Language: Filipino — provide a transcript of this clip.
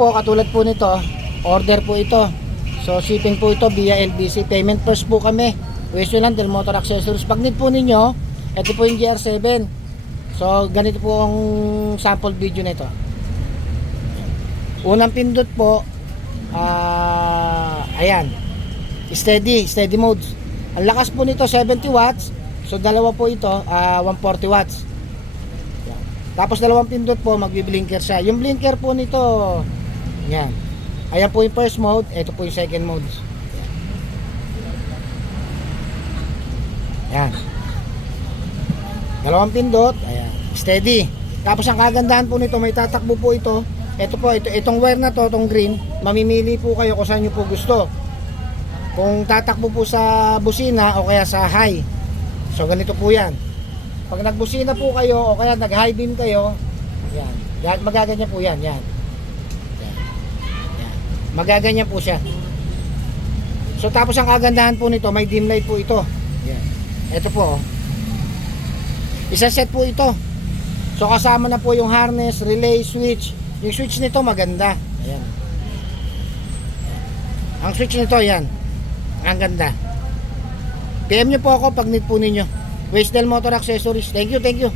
po, katulad po nito, order po ito. So shipping po ito via LBC. Payment first po kami. Wish nyo lang Del Motor Accessories. Pag need po ninyo, ito po yung GR7. So ganito po ang sample video nito. Unang pindot po, ayan, steady mode. Ang lakas po nito 70 watts. So dalawa po ito, 140 watts. Yan. Tapos dalawang pindot po, magbi-blinker siya. Yung blinker po nito, yan. Ayan po yung first mode, ito po yung second mode. Yan. Dalawang pindot, ayan, steady. Tapos ang kagandahan po nito, may tatakbo po ito. Ito po, itong wire na to, itong green, mamimili po kayo kung saan nyo po gusto. Kung tatakbo po sa busina o kaya sa high. So ganito po yan. Pag nagbusina po kayo o kaya nag-high beam kayo, yan, magaganyan po yan, yan. Magaganyan po siya. So tapos ang kagandahan po nito, may dim light po ito. Yan. Ito po, oh. Isa set po ito. So kasama na po yung harness, relay, switch. Yung switch nito maganda. Ayan. Ang switch nito, yan. Ang ganda. PM nyo po ako pag need po ninyo. Waze Del Motor Accessories. Thank you, thank you.